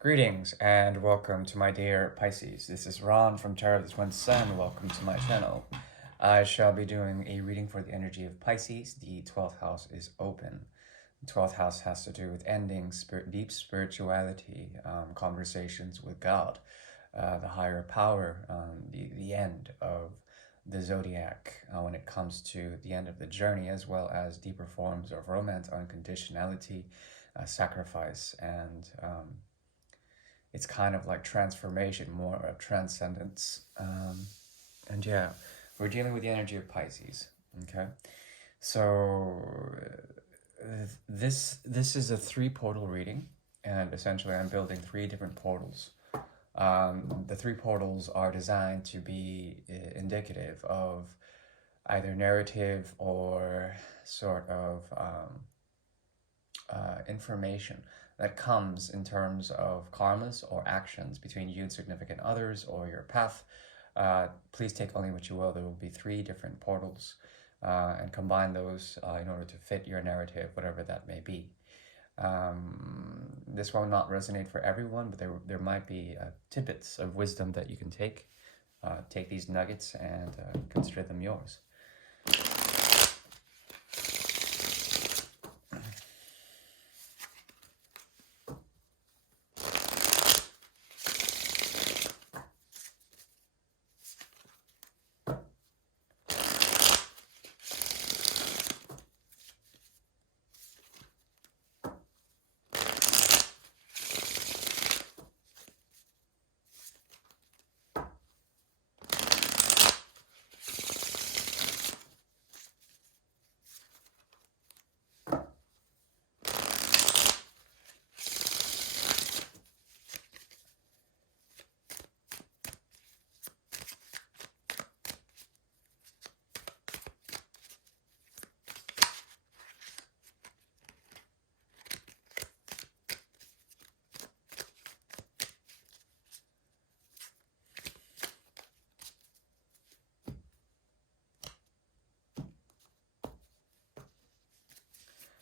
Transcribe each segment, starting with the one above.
Greetings and welcome to my dear Pisces. This is Ron from Tarot of the Twin Sun. Welcome to my channel. I shall be doing a reading for the energy of Pisces. The 12th house is open. The 12th house has to do with ending deep spirituality, conversations with God, the higher power, the end of the zodiac when it comes to the end of the journey, as well as deeper forms of romance, unconditionality, sacrifice, and it's kind of like transformation, more of transcendence. And yeah, we're dealing with the energy of Pisces. Okay, so this is a three portal reading, and essentially I'm building three different portals. The three portals are designed to be indicative of either narrative or sort of information that comes in terms of karmas or actions between you and significant others or your path. Please take only what you will. There will be three different portals and combine those in order to fit your narrative, whatever that may be. This will not resonate for everyone, but there might be tidbits of wisdom that you can take. Take these nuggets and consider them yours.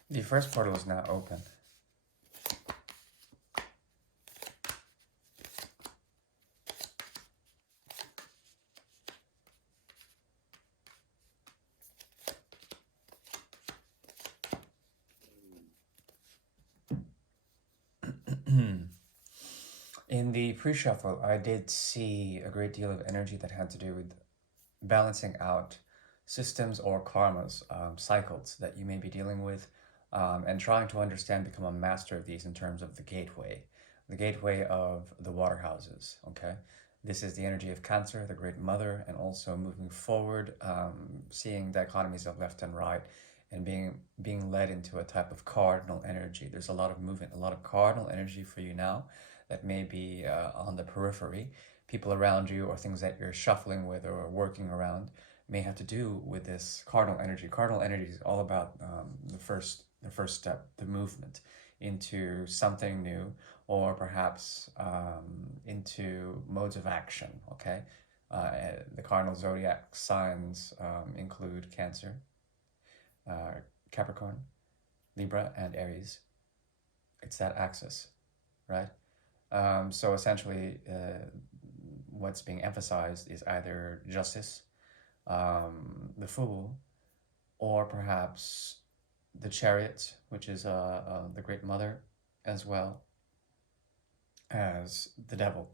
The first portal is now open. In the pre-shuffle, I did see a great deal of energy that had to do with balancing out systems or karmas, cycles that you may be dealing with, and trying to understand, become a master of these in terms of the gateway of the water houses, okay? This is the energy of Cancer, the Great Mother, and also moving forward, seeing dichotomies of left and right, and being led into a type of cardinal energy. There's a lot of movement, a lot of cardinal energy for you now that may be on the periphery. People around you or things that you're shuffling with or working around may have to do with this cardinal energy. Cardinal energy is all about the first step, the movement into something new, or perhaps into modes of action, okay? The cardinal zodiac signs include Cancer, Capricorn, Libra, and Aries. It's that axis, right? So essentially, what's being emphasized is either justice, the Fool, or perhaps the Chariot, which is the Great Mother, as well as the Devil.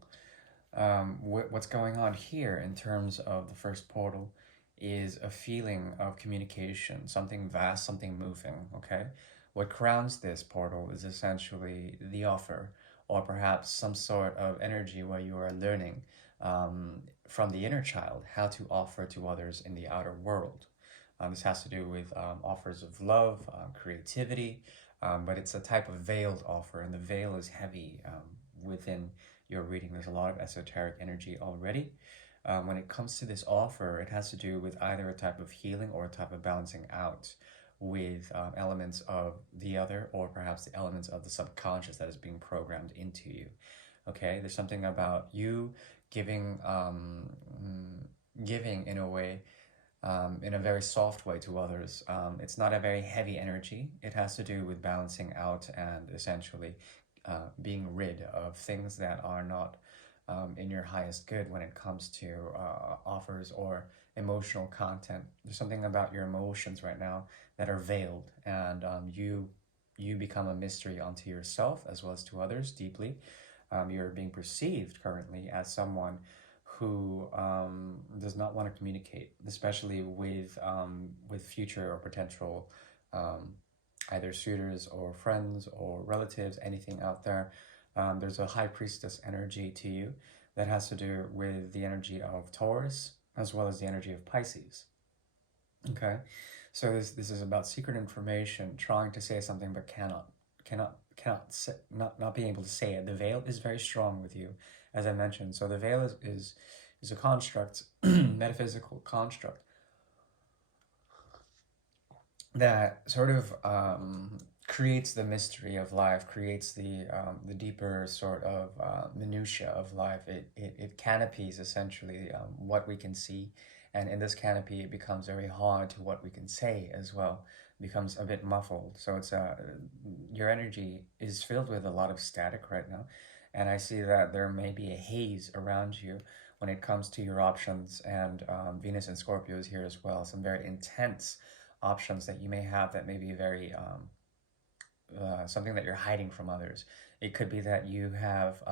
What's going on here in terms of the first portal is a feeling of communication, something vast, something moving, okay? What crowns this portal is essentially the offer, or perhaps some sort of energy where you are learning from the inner child how to offer to others in the outer world. This has to do with offers of love, creativity, but it's a type of veiled offer, and the veil is heavy within your reading. There's a lot of esoteric energy already. When it comes to this offer, it has to do with either a type of healing or a type of balancing out with elements of the other, or perhaps the elements of the subconscious that is being programmed into you. Okay, there's something about you giving, giving in a way, in a very soft way to others. It's not a very heavy energy. It has to do with balancing out and essentially being rid of things that are not in your highest good when it comes to offers or emotional content. There's something about your emotions right now that are veiled, and you become a mystery unto yourself as well as to others deeply. You're being perceived currently as someone who does not want to communicate, especially with future or potential either suitors or friends or relatives, anything out there. There's a high priestess energy to you that has to do with the energy of Taurus as well as the energy of Pisces. Okay, so this is about secret information, trying to say something but cannot say, not being able to say it. The veil is very strong with you, as I mentioned. So the veil is a construct, metaphysical construct that sort of creates the mystery of life, creates the deeper sort of minutia of life. It canopies essentially what we can see, and in this canopy, it becomes very hard to what we can say as well. It becomes a bit muffled. So it's your energy is filled with a lot of static right now, and I see that there may be a haze around you when it comes to your options, and Venus and Scorpio is here as well. Some very intense options that you may have that may be very something that you're hiding from others. It could be that you have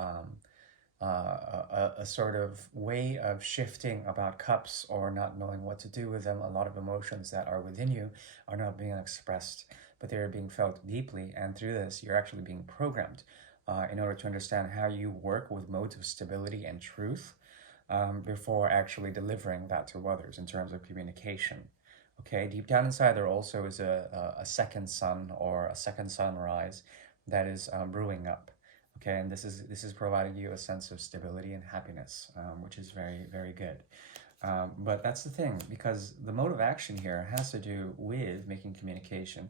a sort of way of shifting about cups or not knowing what to do with them. A lot of emotions that are within you are not being expressed, but they're being felt deeply. And through this, you're actually being programmed in order to understand how you work with modes of stability and truth before actually delivering that to others in terms of communication. Okay, deep down inside, there also is a second sun or a second sunrise that is brewing up. Okay, and this is providing you a sense of stability and happiness, which is very, very good. But that's the thing, because the mode of action here has to do with making communication,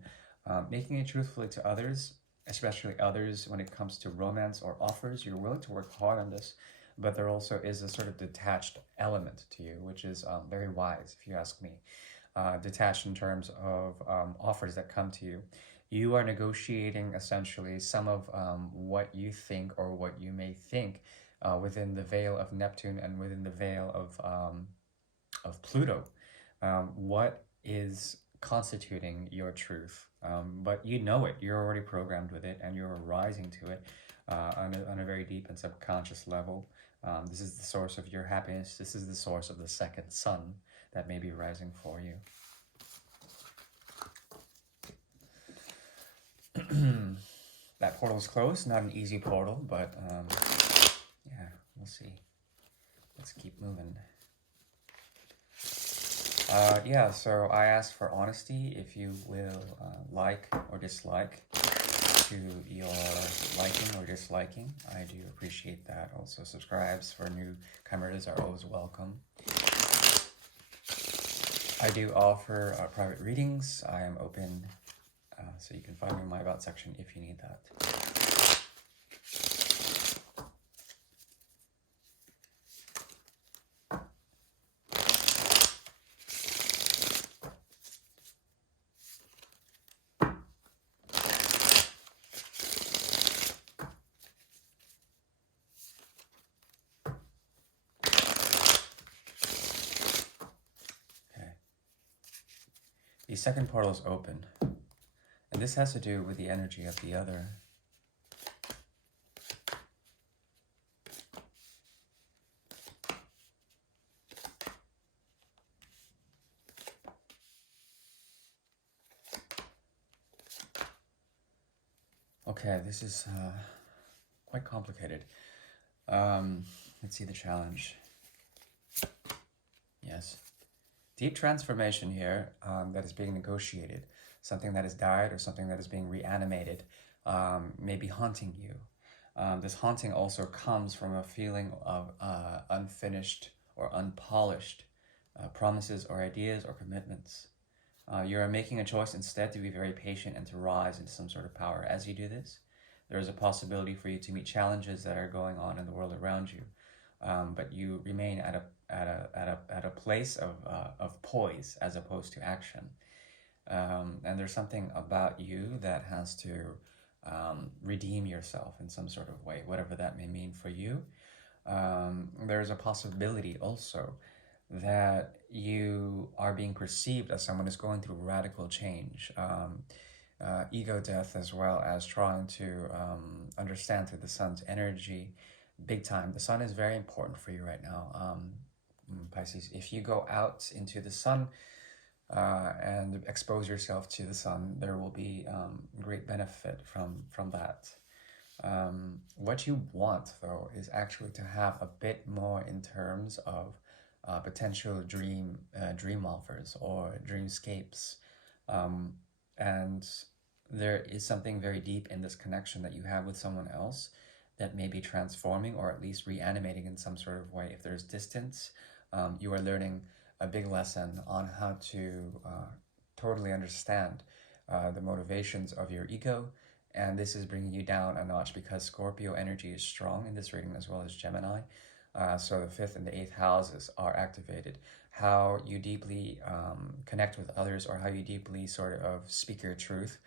making it truthfully to others, especially others when it comes to romance or offers. You're willing to work hard on this, but there also is a sort of detached element to you, which is very wise, if you ask me. Detached in terms of offers that come to you. You are negotiating essentially some of what you think or what you may think within the veil of Neptune and within the veil of Pluto. What is constituting your truth? But you know it. You're already programmed with it, and you're rising to it on a very deep and subconscious level. This is the source of your happiness. This is the source of the second sun that may be rising for you. That portal is closed. Not an easy portal, but yeah, we'll see. Let's keep moving. Yeah, so I asked for honesty, if you will like or dislike to your liking or disliking. I do appreciate that. Also, subscribes for new chimeras are always welcome. I do offer private readings. I am open, so you can find me in my About section if you need that. The second portal is open, and this has to do with the energy of the other. Okay, this is quite complicated. Let's see the challenge. Yes. Deep transformation here that is being negotiated. Something that has died or something that is being reanimated may be haunting you. This haunting also comes from a feeling of unfinished or unpolished promises or ideas or commitments. You are making a choice instead to be very patient and to rise into some sort of power. As you do this, there is a possibility for you to meet challenges that are going on in the world around you, but you remain at a place of poise as opposed to action. And there's something about you that has to redeem yourself in some sort of way, whatever that may mean for you. There's a possibility also that you are being perceived as someone who's going through radical change, ego death, as well as trying to understand through the sun's energy big time. The sun is very important for you right now, Pisces. If you go out into the sun and expose yourself to the sun, there will be great benefit from that. What you want, though, is actually to have a bit more in terms of potential dream offers or dreamscapes, and there is something very deep in this connection that you have with someone else that may be transforming or at least reanimating in some sort of way. If there's distance, you are learning a big lesson on how to totally understand the motivations of your ego, and this is bringing you down a notch because Scorpio energy is strong in this reading as well as Gemini. So the fifth and the eighth houses are activated. How you deeply connect with others, or how you deeply sort of speak your truth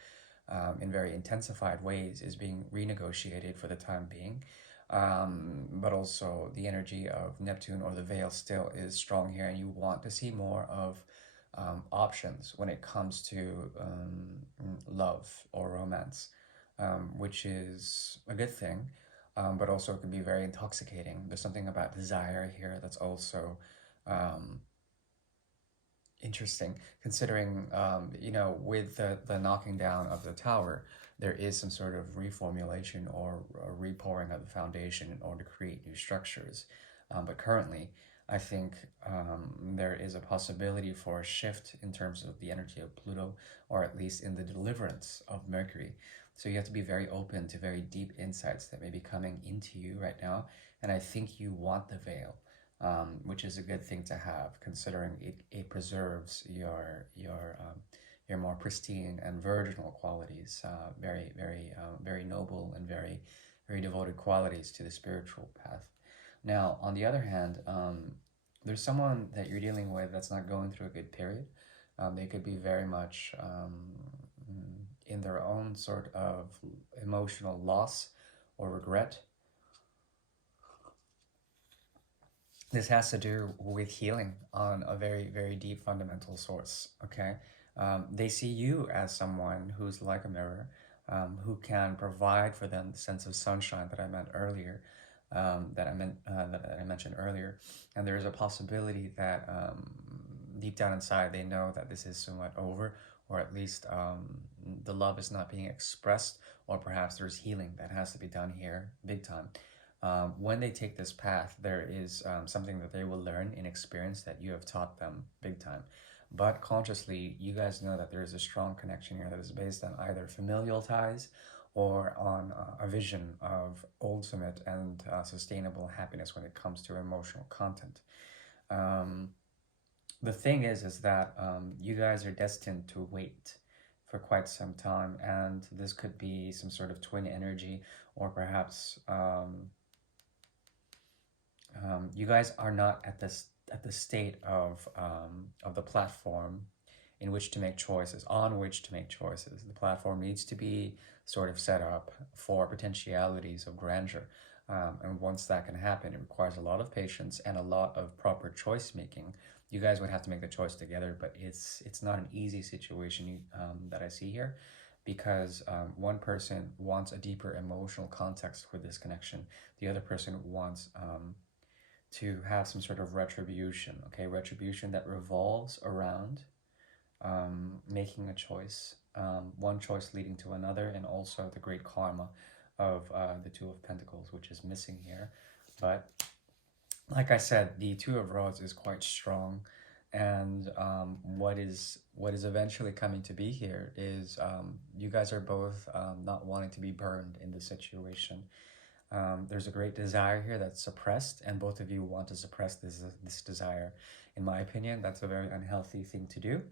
in very intensified ways, is being renegotiated for the time being. But also the energy of Neptune or the veil still is strong here, and you want to see more of options when it comes to love or romance, which is a good thing, but also can be very intoxicating. There's something about desire here that's also um, interesting, considering, with the knocking down of the tower, there is some sort of reformulation or repouring of the foundation in order to create new structures. But currently, I think there is a possibility for a shift in terms of the energy of Pluto, or at least in the deliverance of Mercury. So you have to be very open to very deep insights that may be coming into you right now. And I think you want the veil, which is a good thing to have, considering it preserves your more pristine and virginal qualities, very noble and very devoted qualities to the spiritual path. Now, on the other hand, there's someone that you're dealing with that's not going through a good period. They could be very much in their own sort of emotional loss or regret. This has to do with healing on a very deep fundamental source. Okay, they see you as someone who's like a mirror, who can provide for them the sense of sunshine that I meant earlier, that I mentioned earlier, and there is a possibility that deep down inside they know that this is somewhat over, or at least the love is not being expressed, or perhaps there's healing that has to be done here big time. When they take this path, there is something that they will learn in experience that you have taught them big time. But consciously, you guys know that there is a strong connection here that is based on either familial ties or on a vision of ultimate and sustainable happiness when it comes to emotional content. The thing is that you guys are destined to wait for quite some time, and this could be some sort of twin energy, or perhaps you guys are not at the state of the platform in which to make choices, on which to make choices. The platform needs to be sort of set up for potentialities of grandeur. And once that can happen, it requires a lot of patience and a lot of proper choice making. You guys would have to make the choice together, but it's not an easy situation that I see here, because one person wants a deeper emotional context for this connection. The other person wants to have some sort of retribution, okay? Retribution that revolves around making a choice, one choice leading to another, and also the great karma of the Two of Pentacles, which is missing here. But like I said, the Two of Rods is quite strong, and what is eventually coming to be here is you guys are both not wanting to be burned in this situation. There's a great desire here that's suppressed, and both of you want to suppress this desire. In my opinion, that's a very unhealthy thing to do,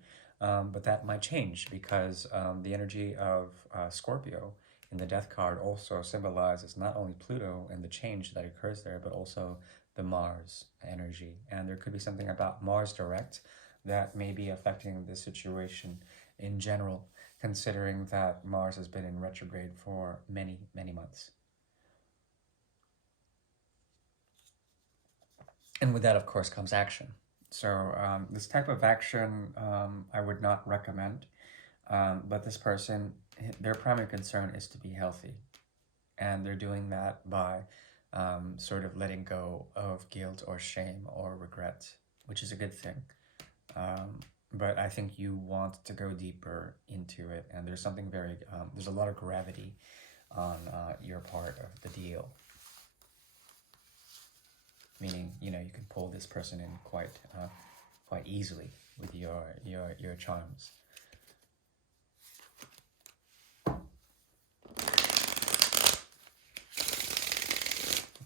but that might change, because the energy of Scorpio in the Death card also symbolizes not only Pluto and the change that occurs there, but also the Mars energy. And there could be something about Mars direct that may be affecting this situation in general, considering that Mars has been in retrograde for many, many months. And with that, of course, comes action. So this type of action I would not recommend. But this person, their primary concern is to be healthy. And they're doing that by sort of letting go of guilt or shame or regret, which is a good thing. Um, but I think you want to go deeper into it. And there's something very, there's a lot of gravity on your part of the deal. Meaning, you know, you can pull this person in quite easily with your charms. The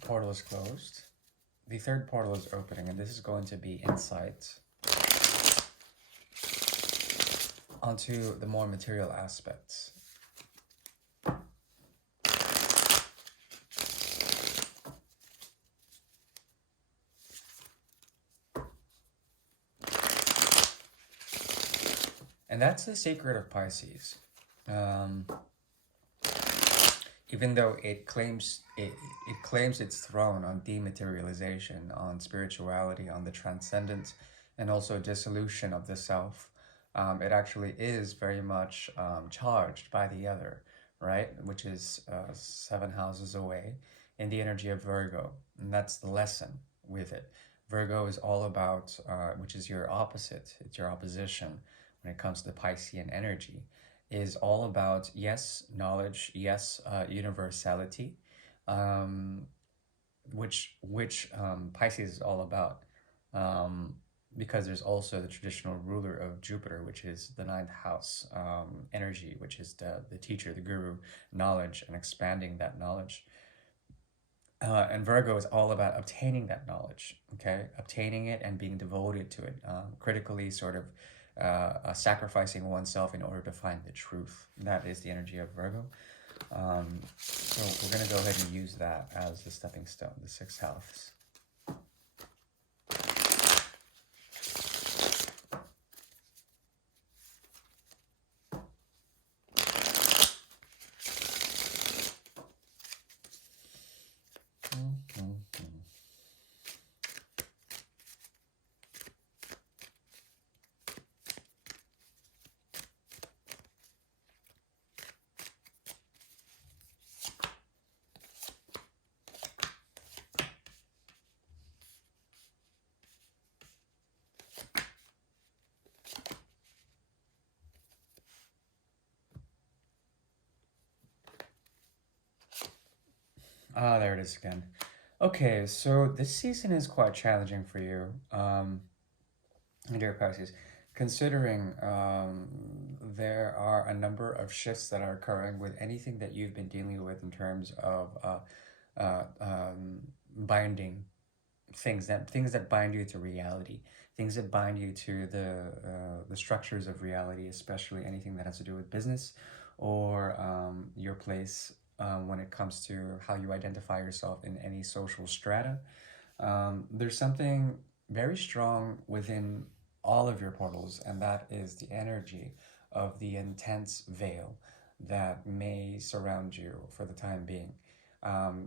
portal is closed. The third portal is opening, and this is going to be insight onto the more material aspects. And that's the secret of Pisces. Even though it claims its throne on dematerialization, on spirituality, on the transcendent, and also dissolution of the self, it actually is very much charged by the other, right? Which is 7 houses away in the energy of Virgo. And that's the lesson with it. Virgo is all about, which is your opposite, it's your opposition when it comes to Piscean energy, is all about, yes, knowledge, yes, universality, which Pisces is all about, because there's also the traditional ruler of Jupiter, which is the 9th house energy, which is the teacher, the guru, knowledge, and expanding that knowledge. And Virgo is all about obtaining that knowledge, okay? Obtaining it and being devoted to it, critically sort of sacrificing oneself in order to find the truth. That is the energy of Virgo. So we're going to go ahead and use that as the stepping stone, the 6th house. Ah, there it is again. Okay, so this season is quite challenging for you, dear Pisces, considering there are a number of shifts that are occurring with anything that you've been dealing with in terms of binding things that bind you to reality, things that bind you to the structures of reality, especially anything that has to do with business or your place when it comes to how you identify yourself in any social strata. There's something very strong within all of your portals, and that is the energy of the intense veil that may surround you for the time being.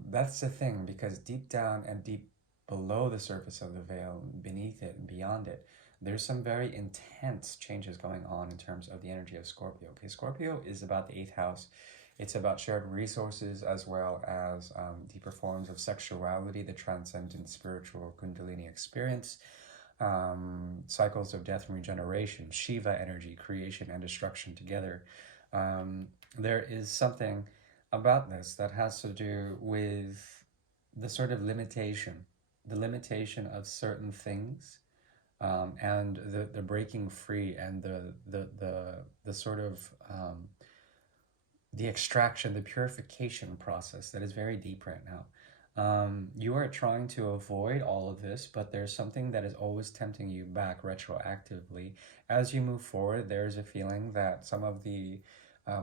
That's the thing, because deep down and deep below the surface of the veil, beneath it and beyond it, there's some very intense changes going on in terms of the energy of Scorpio. Okay, Scorpio is about the 8th house. It's about shared resources as well as deeper forms of sexuality, the transcendent spiritual Kundalini experience, cycles of death and regeneration, Shiva energy, creation and destruction together. There is something about this that has to do with the sort of limitation, the limitation of certain things, and the breaking free and the sort of the extraction, the purification process that is very deep right now. You are trying to avoid all of this, but there's something that is always tempting you back retroactively. As you move forward, there's a feeling that some of the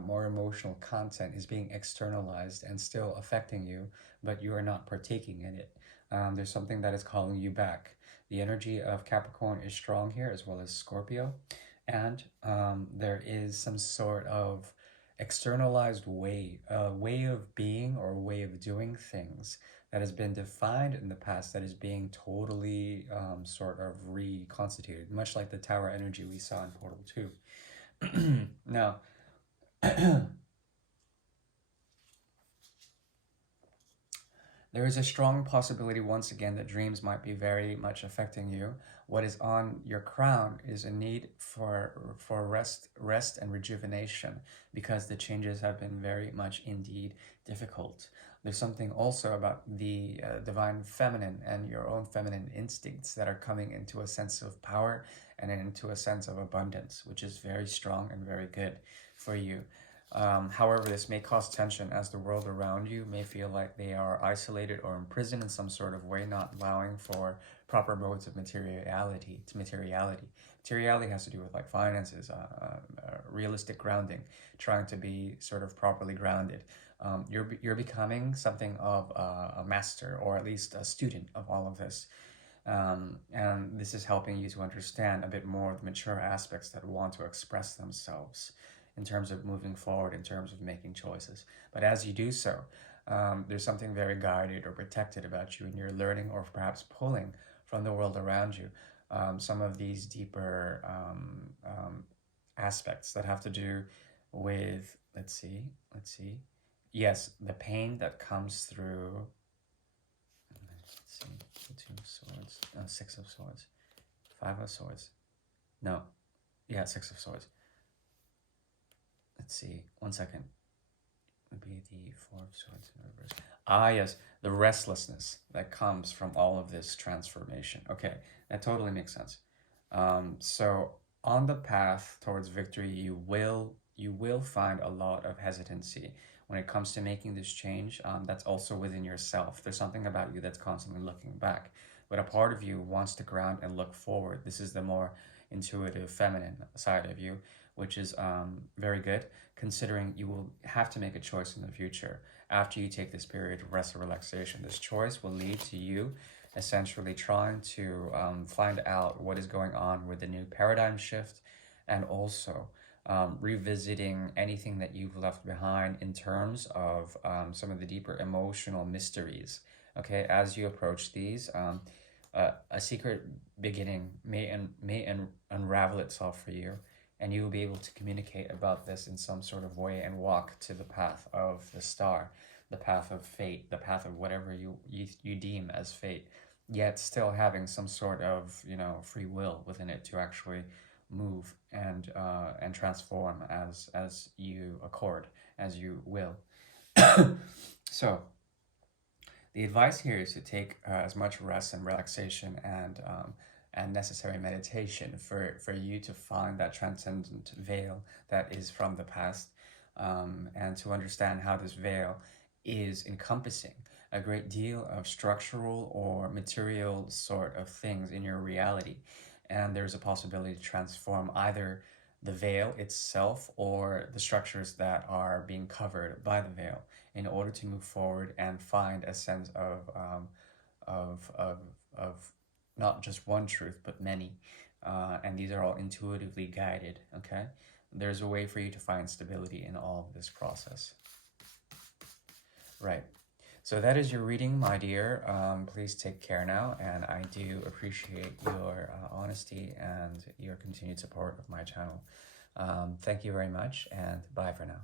more emotional content is being externalized and still affecting you, but you are not partaking in it. There's something that is calling you back. The energy of Capricorn is strong here, as well as Scorpio. And there is some sort of externalized way, a way of being or a way of doing things that has been defined in the past that is being totally sort of reconstituted, much like the tower energy we saw in Portal 2. Now, there is a strong possibility, once again, that dreams might be very much affecting you. What is on your crown is a need for rest and rejuvenation, because the changes have been very much indeed difficult. There's something also about the divine feminine and your own feminine instincts that are coming into a sense of power and into a sense of abundance, which is very strong and very good for you. However, this may cause tension as the world around you may feel like they are isolated or imprisoned in some sort of way, not allowing for proper modes of materiality. Materiality has to do with like finances, realistic grounding, trying to be sort of properly grounded. You're becoming something of a master, or at least a student of all of this. And this is helping you to understand a bit more of the mature aspects that want to express themselves in terms of moving forward, in terms of making choices. But as you do so, there's something very guided or protected about you, and you're learning or perhaps pulling from the world around you some of these deeper aspects that have to do with, let's see, yes, the pain that comes through. Let's see, Two of Swords, Six of Swords, Five of Swords. No, yeah, Six of Swords. Let's see, 1 second. Would be the Four of Swords in reverse. Ah, yes, the restlessness that comes from all of this transformation. Okay, that totally makes sense. So on the path towards victory, you will find a lot of hesitancy when it comes to making this change. That's also within yourself. There's something about you that's constantly looking back, but a part of you wants to ground and look forward. This is the more intuitive, feminine side of you, which is very good, considering you will have to make a choice in the future after you take this period of rest and relaxation. This choice will lead to you essentially trying to find out what is going on with the new paradigm shift, and also revisiting anything that you've left behind in terms of some of the deeper emotional mysteries. Okay, as you approach these, a secret beginning may unravel itself for you, and you will be able to communicate about this in some sort of way and walk to the path of the star, the path of fate, the path of whatever you deem as fate, yet still having some sort of free will within it to actually move and transform as you accord, as you will. So the advice here is to take as much rest and relaxation and necessary meditation for you to find that transcendent veil that is from the past, and to understand how this veil is encompassing a great deal of structural or material sort of things in your reality. And there's a possibility to transform either the veil itself or the structures that are being covered by the veil in order to move forward and find a sense of, of, of not just one truth, but many. And these are all intuitively guided, okay? There's a way for you to find stability in all of this process. Right. So that is your reading, my dear. Please take care now, and I do appreciate your honesty and your continued support of my channel. Thank you very much, and bye for now.